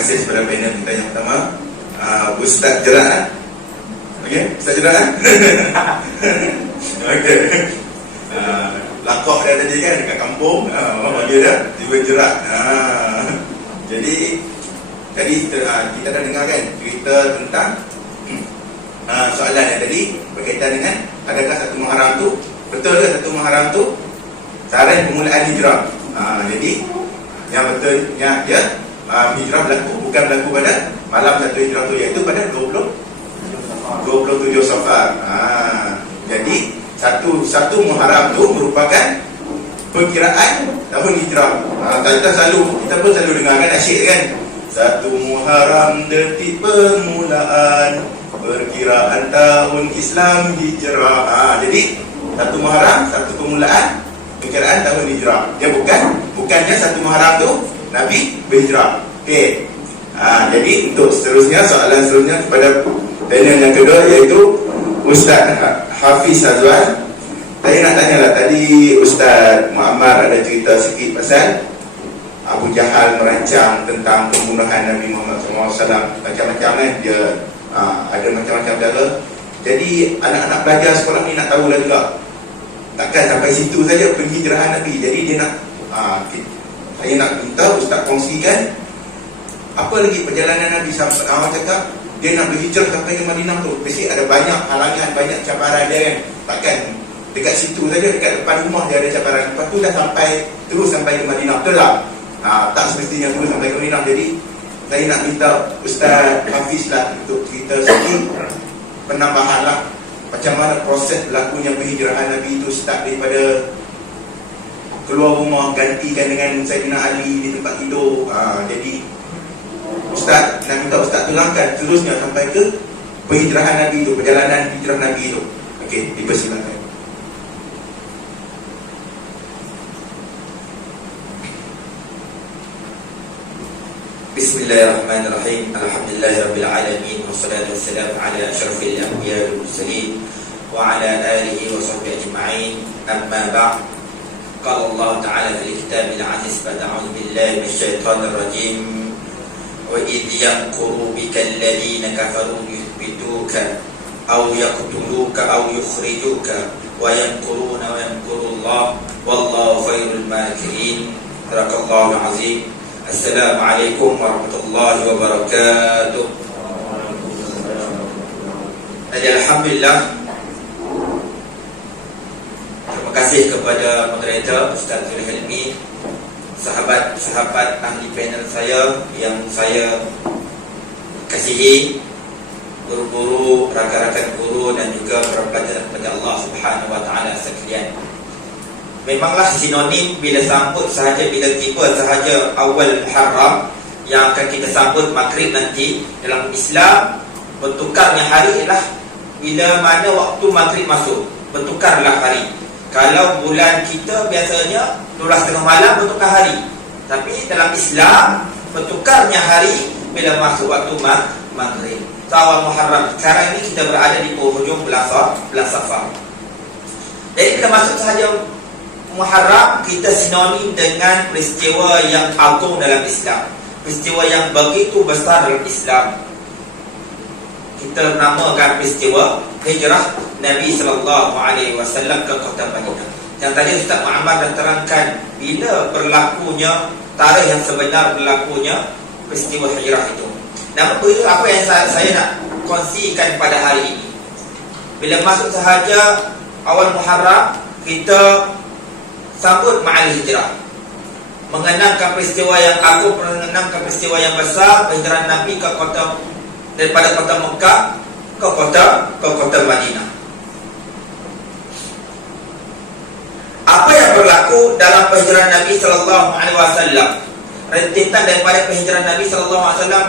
kasih kepada panel kita yang pertama, Ustaz Jerat. Okey, Ustaz Jerat. Okey. Lakok dia tadi kan dekat kampung, orang panggil dia Jiwa Jerat. Jadi kita dah dengar kan cerita tentang soalan yang tadi berkaitan dengan adakah satu Muharram tu betul ke satu Muharram tu tarikh permulaan hijrah. Jadi yang betulnya dia hijrah bukan berlaku pada malam satu hijrah tu, iaitu pada 27 Safar. Jadi satu Muharram tu merupakan perkiraan tahun hijrah. Kita pun selalu dengar kan asyik kan, satu Muharram detik permulaan perkiraan tahun Islam hijrah. Jadi satu Muharram satu permulaan perkiraan tahun hijrah. Dia bukannya satu Muharram tu Nabi berhijrah. Okey. Jadi untuk seterusnya, soalan seterusnya kepada panel yang kedua, iaitu Ustaz Hafiz Azwan. Saya nak tanyalah, tadi Ustaz Muammar ada cerita sikit pasal Abu Jahal merancang tentang pembunuhan Nabi Muhammad SAW. Macam-macam kan, dia ada macam-macam cara. Jadi anak-anak pelajar sekolah ni nak tahu lah juga, takkan sampai situ saja penghijrahan Nabi. Jadi dia nak saya nak minta Ustaz kongsikan apa lagi perjalanan Nabi sampai awal cakap dia nak berhijrah sampai ke Madinah tu. Mesti ada banyak halangan, banyak cabaran dia kan. Takkan dekat situ saja, dekat depan rumah dia ada cabaran. Lepas tu dah terus sampai ke Madinah. Betul tak? Tak semestinya terus sampai ke Madinah. Jadi saya nak minta Ustaz Hafiz lah untuk cerita sikit penambahan lah, macam mana proses berlakunya penghijrahan Nabi itu, start daripada keluar rumah, gantikan dengan Sayyidina Ali di tempat tidur. Jadi Ustaz nak minta Ustaz terangkan seterusnya sampai ke penghijrahan Nabi itu, perjalanan hijrah Nabi itu. Okey, dipersilakan. Bismillahirrahmanirrahim. Alhamdulillahirabbil alamin, wassalatu wassalamu ala asyrafil anbiya'i wal mursalin wa ala alihi wa sahbihi ajma'in. Amma ba'd. Qala Allah Ta'ala fil kitabil aziz, a'udzu billahi minasyaitonir rajim. Wa idh yamkuru bikal ladzina kafaru yuthbituka aw yaqtuluka aw yukhrijuka wa yamkuruna wa yamkurullah wallahu khairul makirin. Barakallahu azim. Assalamualaikum warahmatullahi wabarakatuh. Alhamdulillah, terima kasih kepada moderator Ustaz Zulul Hilmi, sahabat-sahabat ahli panel saya yang saya kasihi, guru-guru, rakan-rakan guru dan juga para pelajar kepada Allah Subhanahu wa taala sekalian. Memanglah sinonim bila sambut sahaja, bila tiba sahaja awal Muharram yang akan kita sambut maghrib nanti, dalam Islam bertukarnya hari ialah bila mana waktu maghrib masuk, bertukarlah hari. Kalau bulan kita biasanya 12 malam bertukar hari, tapi dalam Islam bertukarnya hari bila masuk waktu maghrib. Awal Muharram. Sekarang ini kita berada di penghujung bulan Safar. Jadi bila masuk sahaja Muharram, kita sinonim dengan peristiwa yang agung dalam Islam, peristiwa yang begitu besar dalam Islam. Kita namakan peristiwa hijrah Nabi SAW ke kota Madinah. Yang tadi Ustaz Muammar dah terangkan bila berlakunya, tarikh yang sebenar berlakunya peristiwa hijrah itu. Namun itu apa yang saya nak kongsikan pada hari ini. Bila masuk sahaja awal Muharram, kita sambut ma'al hijrah, mengenangkan peristiwa yang agung, mengenangkan peristiwa yang besar, penghijrahan Nabi ke kota, daripada kota Mekah ke kota Madinah. Apa yang berlaku dalam penghijrahan Nabi sallallahu alaihi wasallam? Rentetan daripada penghijrahan Nabi sallallahu alaihi wasallam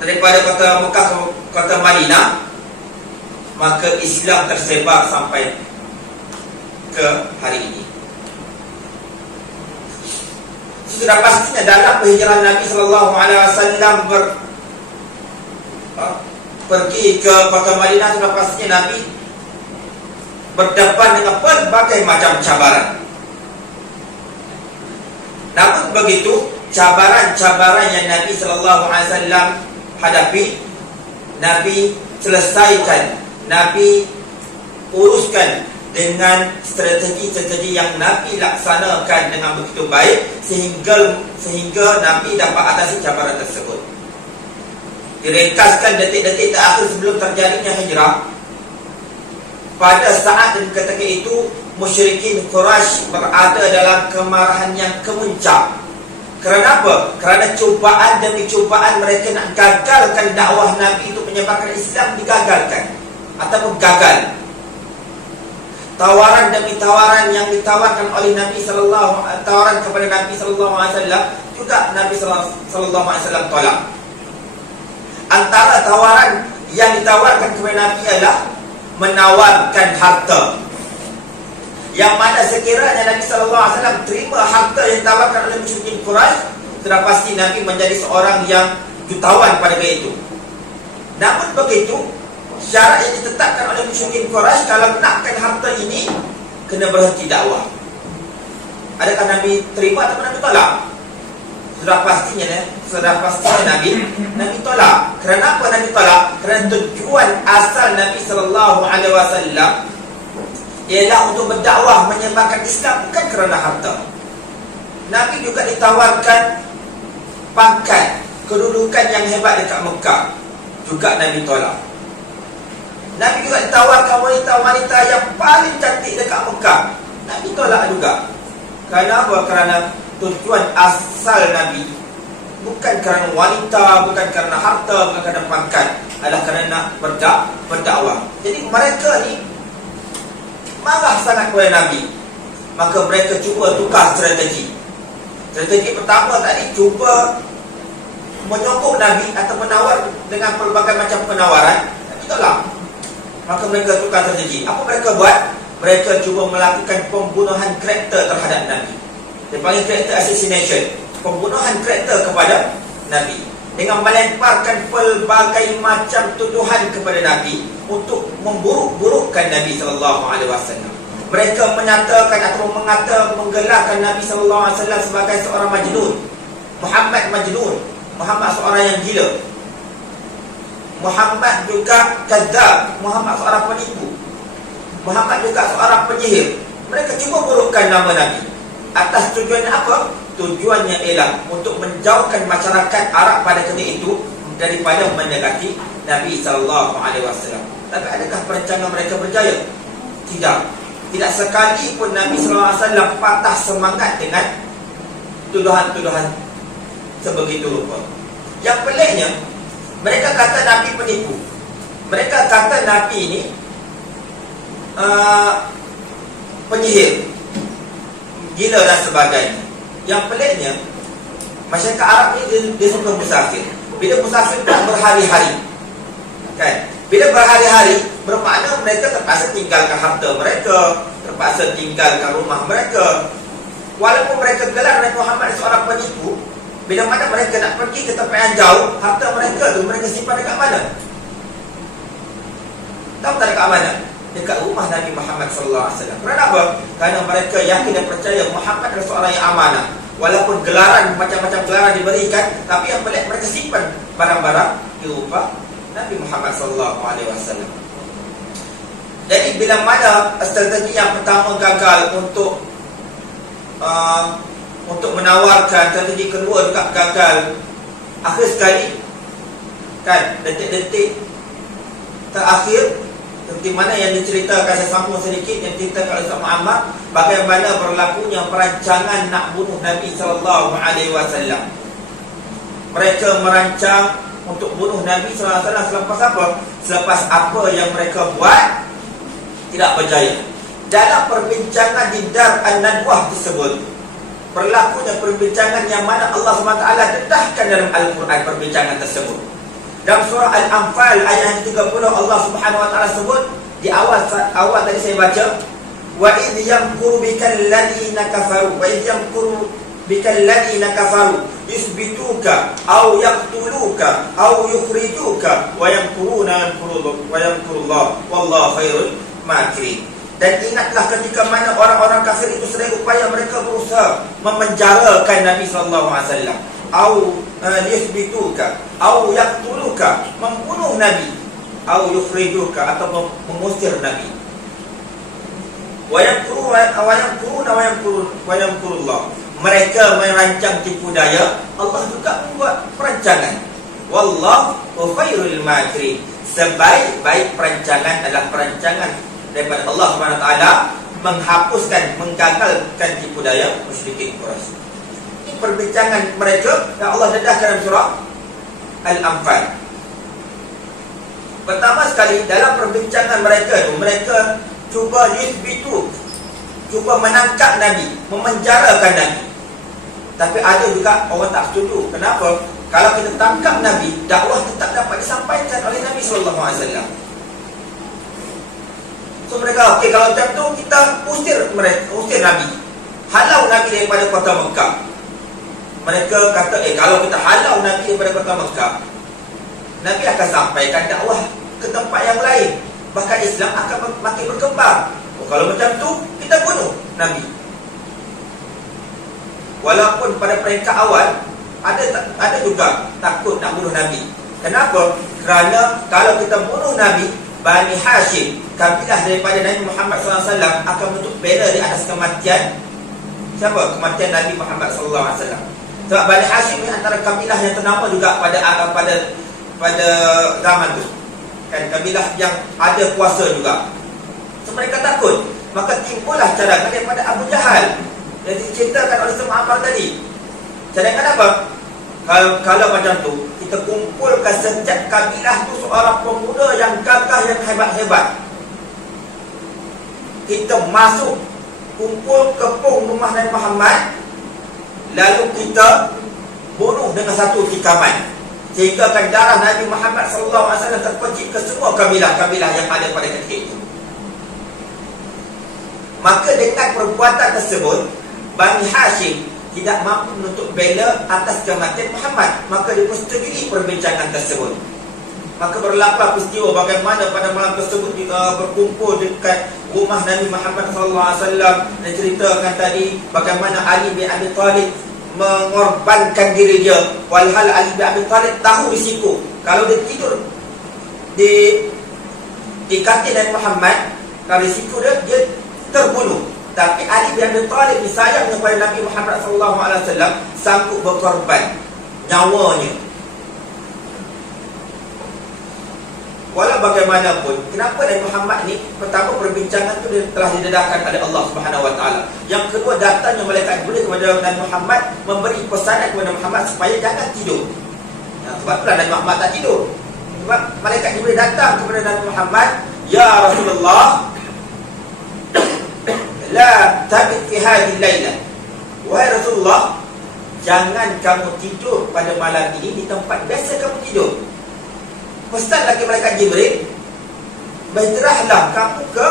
daripada kota Mekah ke kota Madinah, maka Islam tersebar sampai ke hari ini. Sudah pastinya dalam penghijrahan Nabi sallallahu alaihi wasallam pergi ke kota Madinah, sudah pastinya Nabi berdepan dengan berbagai macam cabaran. Namun begitu, cabaran-cabaran yang Nabi SAW hadapi, Nabi selesaikan, Nabi uruskan dengan strategi-strategi yang Nabi laksanakan dengan begitu baik sehingga Nabi dapat atasi cabaran tersebut. Diringkaskan detik-detik terakhir sebelum terjadinya hijrah, pada saat dan ketika itu musyrikin Quraisy berada dalam kemarahan yang kemuncak. Kerana apa? Kerana cubaan demi cubaan mereka nak gagalkan dakwah Nabi untuk menyebarkan Islam digagalkan ataupun gagal. Tawaran demi tawaran yang ditawarkan oleh Nabi tawaran kepada Nabi sallallahu alaihi wasallam juga Nabi sallallahu alaihi wasallam tolak. Antara tawaran yang ditawarkan kepada Nabi adalah menawarkan harta. Yang mana sekiranya Nabi sallallahu alaihi wasallam terima harta yang ditawarkan oleh musyrikin Quraisy, sudah pasti Nabi menjadi seorang yang jutawan pada ketika itu. Namun begitu, syarat yang ditetapkan oleh musyrikin Quraisy, kalau nakkan harta ini kena berhenti dakwah. Adakah Nabi terima atau Nabi tolak? Sudah pastinya Nabi tolak. Kerana apa Nabi tolak? Kerana tujuan asal Nabi sallallahu alaihi wasallam ialah untuk berdakwah, menyebarkan Islam, bukan kerana harta. Nabi juga ditawarkan pangkat, kedudukan yang hebat dekat Mekah, juga Nabi tolak. Nabi juga ditawarkan wanita-wanita yang paling cantik dekat Mekah, Nabi tolak juga. Kerana apa? Kerana tujuan asal Nabi bukan kerana wanita, bukan kerana harta, bukan kerana pangkat, adalah kerana berdakwah. Jadi mereka ni marah sangat kepada Nabi. Maka mereka cuba tukar strategi. Strategi pertama tadi cuba menyokong Nabi atau menawar dengan pelbagai macam penawaran, Nabi tolak. Maka mereka tukar strategi. Apa mereka buat? Mereka cuba melakukan pembunuhan karakter terhadap Nabi. Dia panggil karakter assassination, pembunuhan karakter kepada Nabi, dengan melemparkan pelbagai macam tuduhan kepada Nabi untuk memburuk-burukkan Nabi sallallahu alaihi wasallam. Mereka menyatakan atau menggelarkan Nabi sallallahu alaihi wasallam sebagai seorang majnun. Muhammad majnun, Muhammad seorang yang gila. Muhammad juga kadzab, Muhammad seorang penipu. Muhammad juga seorang penyihir. Mereka cuba burukkan nama Nabi. Atas tujuannya apa? Tujuannya ialah untuk menjauhkan masyarakat Arab pada ketika itu daripada mendekati Nabi sallallahu alaihi wasallam. Tapi adakah perancangan mereka berjaya? Tidak. Tidak sekali pun Nabi sallallahu alaihi wasallam patah semangat dengan tuduhan-tuduhan sebegitu rupa. Yang peliknya, mereka kata Nabi penipu. Mereka kata Nabi ini penyihir, gila dan sebagainya. Yang peliknya, masyarakat Arab ni dia suka musafir. Bila musafir berhari-hari, kan? Bila berhari-hari, bermakna mereka terpaksa tinggalkan harta mereka, terpaksa tinggalkan rumah mereka. Walaupun mereka gelar Nabi Muhammad seorang penipu, bila mana mereka nak pergi ke tempat yang jauh, harta mereka tu mereka simpan dekat mana? Tahu tak dekat mana? Dekat rumah Nabi Muhammad sallallahu alaihi wasallam. Kerana apa? Kerana mereka yakin dan percaya Muhammad adalah seorang yang amanah. Walaupun gelaran, macam-macam gelaran diberikan, tapi yang pelik mereka simpan barang-barang di rumah Nabi Muhammad sallallahu alaihi wasallam. Jadi bila mana strategi yang pertama gagal untuk menawarkan, strategi kedua juga gagal, akhir sekali kan, detik-detik terakhir, seperti mana yang diceritakan, saya sambung sedikit yang diceritakan oleh Ustaz Muhammad, bagaimana berlakunya perancangan nak bunuh Nabi sallallahu alaihi wasallam. Mereka merancang untuk bunuh Nabi sallallahu alaihi wasallam selepas apa? Selepas apa yang mereka buat tidak berjaya. Dalam perbincangan di Dar An-Nadwah tersebut, berlakunya perbincangan yang mana Allah SWT dedahkan dalam Al-Quran perbincangan tersebut. Dalam surah Al-Anfal ayat 30, Allah Subhanahu wa taala sebut di awal tadi saya baca, wa idh yamkuru bikal ladina kafaru wa idh yamkuru bikal ladina kafaru yusbituka aw yaqtuluka aw yukhrijuka wa yamkuruna wa yamkurullah wallahu khairul makirin. Dan ingatlah ketika mana orang-orang kafir itu sedang upaya mereka berusaha memenjarakan Nabi sallallahu alaihi wasallam, au liyuthbituka, au yaqtuluka, membunuh Nabi, au yukhrijuka, atau mengusir Nabi. Wa yamkurullah. Mereka merancang tipu daya, Allah juga membuat perancangan. Wallahu khairul makirin. Sebaik-baik perancangan adalah perancangan daripada Allah Subhanahu wa taala, menghapuskan, menggagalkan tipu daya musyrikin Quraisy. Ini perbincangan mereka yang Allah dedahkan dalam surah Al-Anfal. Pertama sekali dalam perbincangan mereka itu, mereka cuba yuthbitu, cuba menangkap Nabi, memenjarakan Nabi. Tapi ada juga orang tak setuju. Kenapa? Kalau kita tangkap Nabi, dakwah tetap dapat disampaikan oleh Nabi SAW. So mereka, okey, kalau macam tu kita usir Nabi, halau Nabi daripada kota Mekah. Mereka kata, kalau kita halau Nabi daripada kota Mekah, Nabi akan sampaikan dakwah ke tempat yang lain, bahkan Islam akan makin berkembang. Kalau macam tu, kita bunuh Nabi. Walaupun pada peringkat awal ada juga takut nak bunuh Nabi. Kenapa? Kerana kalau kita bunuh Nabi, Bani Hashim, kabilah daripada Nabi Muhammad SAW, akan bentuk banner di atas kematian siapa? Kematian Nabi Muhammad SAW. Sebab Bani Hashim ni antara kabilah yang ternama juga pada zaman tu, kan, kabilah yang ada kuasa juga. So mereka takut. Maka timbullah cadangan daripada Abu Jahal yang diceritakan oleh Muhammad tadi. Cadangan apa? Kalau macam tu, kita kumpulkan setiap kabilah tu seorang pemuda yang gagah, yang hebat-hebat. Kita masuk, kumpul kepung rumah Nabi Muhammad, lalu kita bunuh dengan satu tikaman, sehingga darah Nabi Muhammad SAW terpercik ke semua kabilah-kabilah yang ada pada ketika itu. Maka dengan perbuatan tersebut, Bani Hashim tidak mampu menutup bela atas kematian Muhammad. Maka dipersetujui perbincangan tersebut. Maka berlaku peristiwa bagaimana pada malam tersebut berkumpul dekat rumah Nabi Muhammad SAW. Dan ceritakan tadi bagaimana Ali bin Abi Talib mengorbankan diri dia, walhal Ali bin Abi Talib tahu risiko kalau dia tidur di katil Nabi Muhammad, kalau risiko dia terbunuh. Tapi Ali bin Abi Talib sayang kepada Nabi Muhammad SAW, sanggup berkorban nyawanya. Walau bagaimanapun, kenapa Nabi Muhammad ni, pertama perbincangan tu telah didedahkan oleh Allah Subhanahu Wa Taala. Yang kedua, datangnya malaikat Jibril kepada Nabi Muhammad memberi pesanan kepada Muhammad supaya jangan tidur. Sebab itulah Nabi Muhammad tak tidur. Sebab malaikat Jibril datang kepada Nabi Muhammad, "Ya Rasulullah, la tabit fi hadhihi al-lailah." Wahai Rasulullah, jangan kamu tidur pada malam ini di tempat biasa kamu tidur. Pesan lagi malaikat Jibril, berhijrahlah kamu ke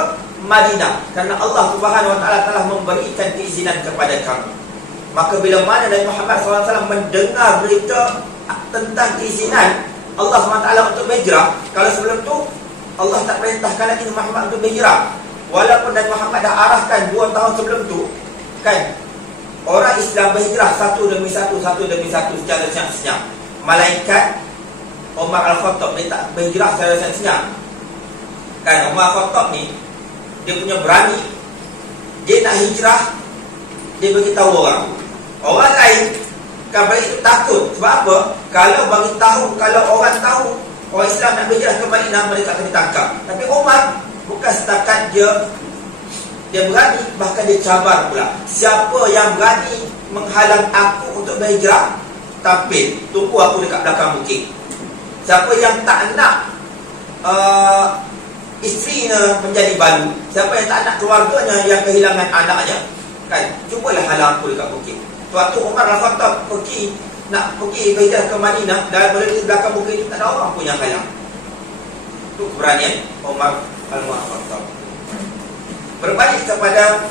Madinah, kerana Allah Subhanahu Wa Taala telah memberikan keizinan kepada kamu. Maka bila mana Nabi Muhammad SAW mendengar berita tentang keizinan Allah SWT untuk berhijrah, kalau sebelum tu Allah tak perintahkan lagi Nabi Muhammad untuk berhijrah. Walaupun Nabi Muhammad dah arahkan 2 tahun sebelum tu, kan, orang Islam berhijrah satu demi satu secara senyap-senyap. Malaikat Umar Al-Khattab dia tak berhijrah secara senyap-senyap. Kan, Umar Al-Khattab ni dia punya berani, dia nak hijrah, dia beritahu orang. Orang lain kan itu takut. Sebab apa? Kalau bagi tahu, kalau orang tahu orang Islam nak berhijrah ke Madinah, mereka akan ditangkap. Tapi Umar bukan setakat dia berani, bahkan dia cabar pula. Siapa yang berani menghalang aku untuk berhijrah, tampil, tunggu aku dekat belakang bukit. Siapa yang tak nak isterinya menjadi balu, siapa yang tak nak keluarganya yang kehilangan anaknya, kan, cubalah halang aku dekat bukit. Waktu Umar Al-Khattab nak pergi berhijrah ke Madinah, dan berada di belakang bukit itu tak ada orang pun yang halang. Itu keberanian Umar Al-Khattab. Berbalik kepada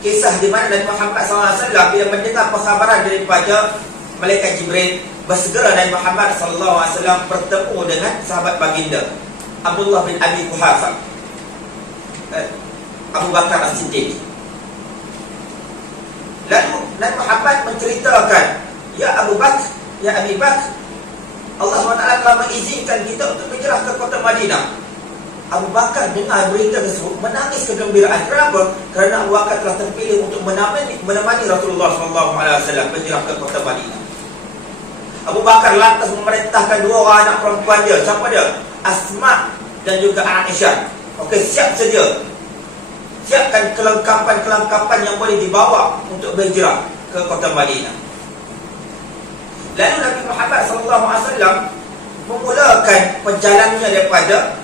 kisah di mana Nabi Muhammad SAW bila mendengar perkhabaran daripada malaikat Jibril, bersegera Nabi Muhammad SAW bertemu dengan sahabat baginda Abdullah bin Abi Quhafa, Abu Bakar As-Siddiq. Nabi Muhammad menceritakan, Ya Abu Bakar, Ya Abi Bakar, Allah SWT telah mengizinkan kita untuk berhijrah ke kota Madinah. Abu Bakar dengar berita tersebut menangis kegembiraan. Kenapa? Kerana Abu Bakar telah terpilih untuk menemani Rasulullah SAW berhijrah ke kota Madinah. Abu Bakar lantas memerintahkan 2 orang anak perempuan dia. Siapa dia? Asma dan juga Aisyah. Okey, siap sedia. Siapkan kelengkapan-kelengkapan yang boleh dibawa untuk berhijrah ke kota Madinah. Lalu Nabi Muhammad SAW memulakan perjalanannya daripada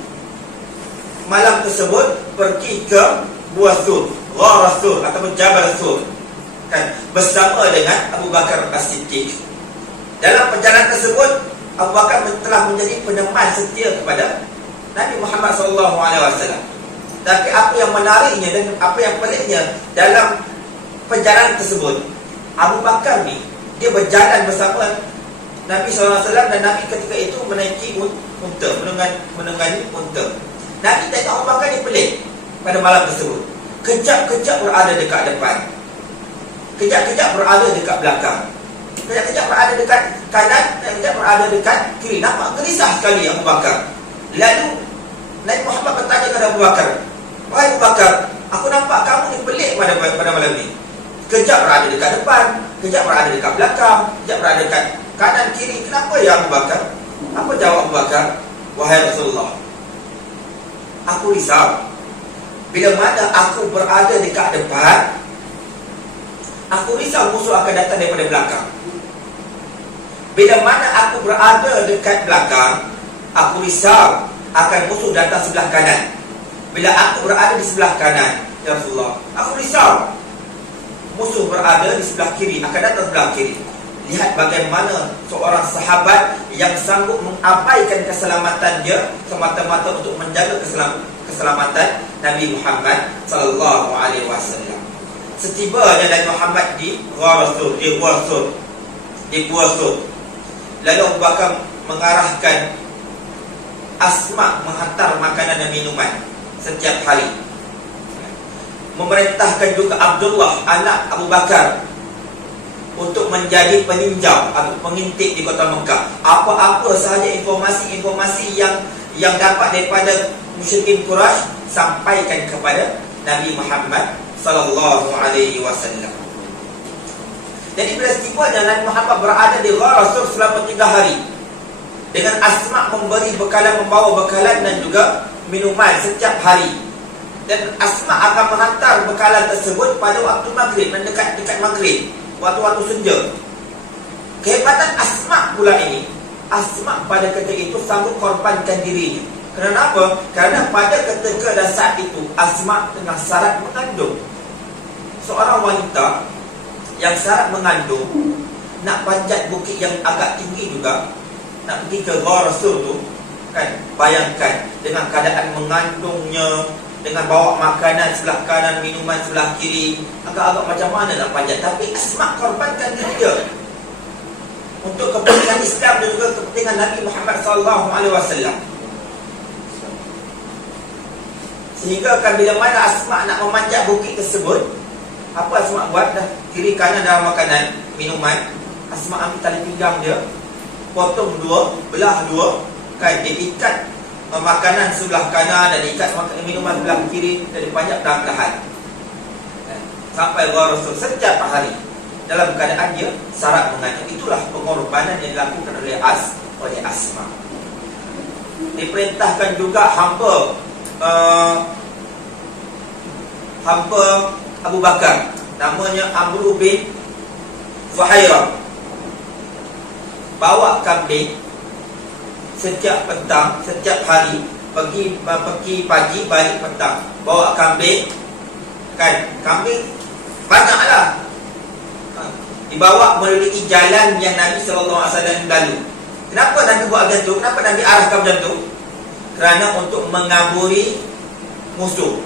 malam tersebut pergi ke Gua Sur, Ghar Sur ataupun Jabal Sur, kan, bersama dengan Abu Bakar As-Siddiq. Dalam perjalanan tersebut, Abu Bakar telah menjadi peneman setia kepada Nabi Muhammad SAW. Tapi apa yang menariknya dan apa yang peliknya dalam perjalanan tersebut, Abu Bakar ni dia berjalan bersama Nabi SAW dan Nabi ketika itu menaiki unta, menunggangi unta. Nabi tengok Abu Bakar ni pelik pada malam tersebut. Kejap-kejap berada dekat depan, kejap-kejap berada dekat belakang, kejap-kejap berada dekat kanan, kejap berada dekat kiri. Nampak gelisah sekali Abu Bakar. Lalu Nabi Muhammad bertanya kepada Abu Bakar, Wahai Abu Bakar, aku nampak kamu ni pelik pada malam ni. Kejap berada dekat depan, kejap berada dekat belakang, kejap berada dekat kanan kiri. Kenapa ya Abu Bakar? Apa jawab Abu Bakar? Wahai Rasulullah, aku risau. Bila mana aku berada dekat depan, aku risau musuh akan datang daripada belakang. Bila mana aku berada dekat belakang, aku risau akan musuh datang sebelah kanan. Bila aku berada di sebelah kanan, ya Rasulullah, aku risau musuh berada di sebelah kiri, akan datang sebelah kiri. Lihat bagaimana seorang sahabat yang sanggup mengabaikan keselamatan dia semata-mata untuk menjaga keselamatan Nabi Muhammad sallallahu alaihi wasallam. Setibanya Nabi Muhammad di Gua Sur, lalu Abu Bakar mengarahkan Asma menghantar makanan dan minuman setiap hari. Memerintahkan juga Abdullah anak Abu Bakar untuk menjadi peninjau atau pengintip di kota Mekah. Apa-apa sahaja informasi-informasi yang dapat daripada musyrikin Quraisy sampaikan kepada Nabi Muhammad sallallahu alaihi wasallam. Jadi bila setibanya Nabi Muhammad berada di Ghar Sur selama 3 hari, dengan Asma membawa bekalan dan juga minuman setiap hari. Dan Asma akan menghantar bekalan tersebut pada waktu maghrib dan dekat maghrib, waktu-waktu senja. Kehebatan Asma pula ini, Asma pada ketika itu sanggup korbankan dirinya. Kenapa? Kerana pada ketika dan saat itu Asma tengah syarat mengandung. Seorang wanita yang syarat mengandung, nak panjat bukit yang agak tinggi juga, nak pergi ke Ghar Sur tu, kan, bayangkan dengan keadaan mengandungnya, dengan bawa makanan sebelah kanan, minuman sebelah kiri, agak-agak macam mana nak panjat. Tapi Asma korbankan diri dia untuk kepentingan Islam dan juga kepentingan Nabi Muhammad SAW. Sehingga kan bila mana Asma nak memanjat bukit tersebut, apa Asma buat? Dah kiri kanan dalam makanan, minuman, Asma ambil tali pinggang dia, potong 2, belah 2, kan, dia ikat makanan sebelah kanan dan ikat minuman sebelah kiri dan dipanjat perlahan-lahan sampai Ghar Sur setiap hari dalam keadaan dia syarat mengandung. Itulah pengorbanan yang dilakukan oleh Asma. Diperintahkan juga hamba Abu Bakar, namanya Amr bin Fuhairah, bawa kambing setiap petang, setiap hari, pergi pagi, balik petang, bawa kambing, kan, kambing banyaklah, dibawa melalui jalan yang Nabi SAW lalu. Kenapa Nabi buat macam tu? Kenapa Nabi arahkan macam tu? Kerana untuk mengaburi musuh,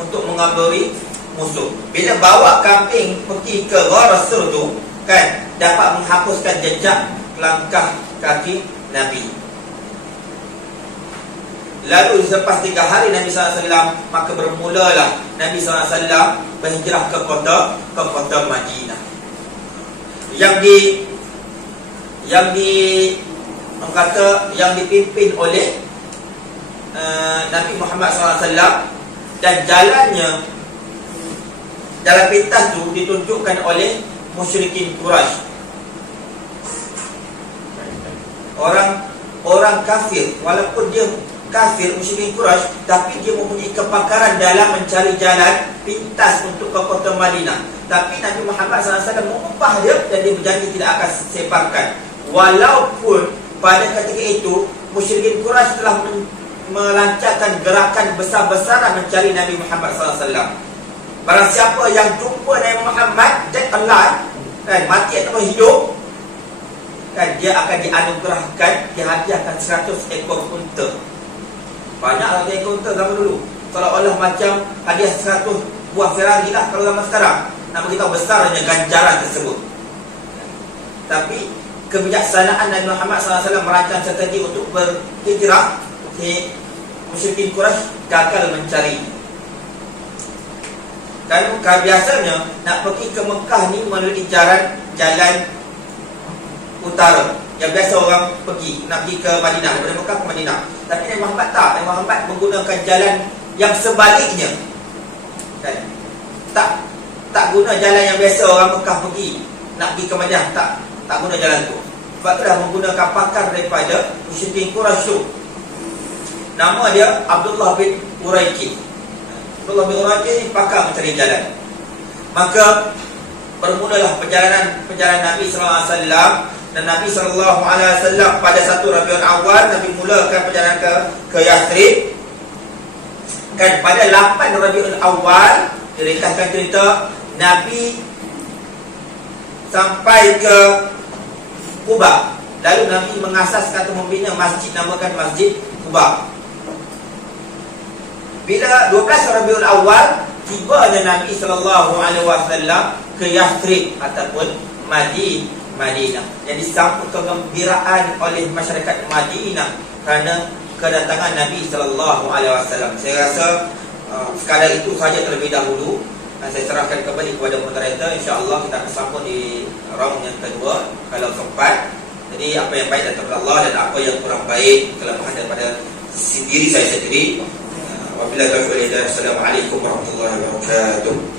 untuk mengaburi musuh. Bila bawa kambing pergi ke Ghar Sur tu, kan, dapat menghapuskan jejak langkah kaki Nabi. Lalu selepas 3 hari Nabi SAW, maka bermulalah Nabi SAW berhijrah ke kota Madinah. Yang dipimpin oleh Nabi Muhammad SAW, dan jalan pintas tu ditunjukkan oleh musyrikin Quraisy. Orang kafir, walaupun dia kafir, musyrikin Quraisy, tapi dia mempunyai kepakaran dalam mencari jalan pintas untuk ke kota Madinah. Tapi Nabi Muhammad SAW mengupah dia, dan dia berjanji tidak akan separkan. Walaupun pada ketika itu musyrikin Quraisy telah melancarkan gerakan besar-besaran mencari Nabi Muhammad SAW. Barang siapa yang jumpa Nabi Muhammad dead alive, kan, mati ataupun hidup, kan, dia akan dianugerahkan, dihadiahkan 100 ekor unta. Banyak 100 ekor unta zaman dulu, seolah-olah macam hadiah 100 buah Ferrari lah kalau zaman sekarang. Nak beritahu besarnya ganjaran tersebut. Tapi kebijaksanaan Nabi Muhammad SAW merancang strategi untuk berhijrah, musyrikin Quraisy gagal mencari. Dan biasanya nak pergi ke Mekah ni melalui jalan utara yang biasa orang pergi, nak pergi ke Madinah, daripada Mekah ke Madinah. Tapi Nabi Muhammad tak. Nabi Muhammad menggunakan jalan yang sebaliknya, kan? Tak guna jalan yang biasa orang Mekah pergi nak pergi ke Madinah. Tak guna jalan tu. Sebab tu dah menggunakan pakar daripada musyrikin Quraisy. Nama dia Abdullah bin Uraiqid. Abdullah bin Uraiqid pakar mencari jalan. Maka bermulalah perjalanan Nabi SAW. Dan Nabi SAW pada 1 Rabiul Awal, Nabi mulakan perjalanan ke Yathrib. Kan, pada 8 Rabiul Awal, diringkaskan cerita, Nabi sampai ke Quba. Lalu Nabi mengasaskan atau membina masjid, namakan Masjid Quba. Bila 12 Rabiul Awal, tibanya Nabi SAW ke Yathrib ataupun Madinah. Yang disambut kegembiraan oleh masyarakat Madinah kerana kedatangan Nabi SAW. Saya rasa sekadar itu sahaja terlebih dahulu. Saya serahkan kembali kepada moderator. InsyaAllah kita akan sambung di round yang kedua kalau sempat. Jadi apa yang baik datang dari Allah, dan apa yang kurang baik, kelemahan daripada diri saya sendiri. Wabillahi taufiq wal hidayah. Assalamualaikum warahmatullahi wabarakatuh.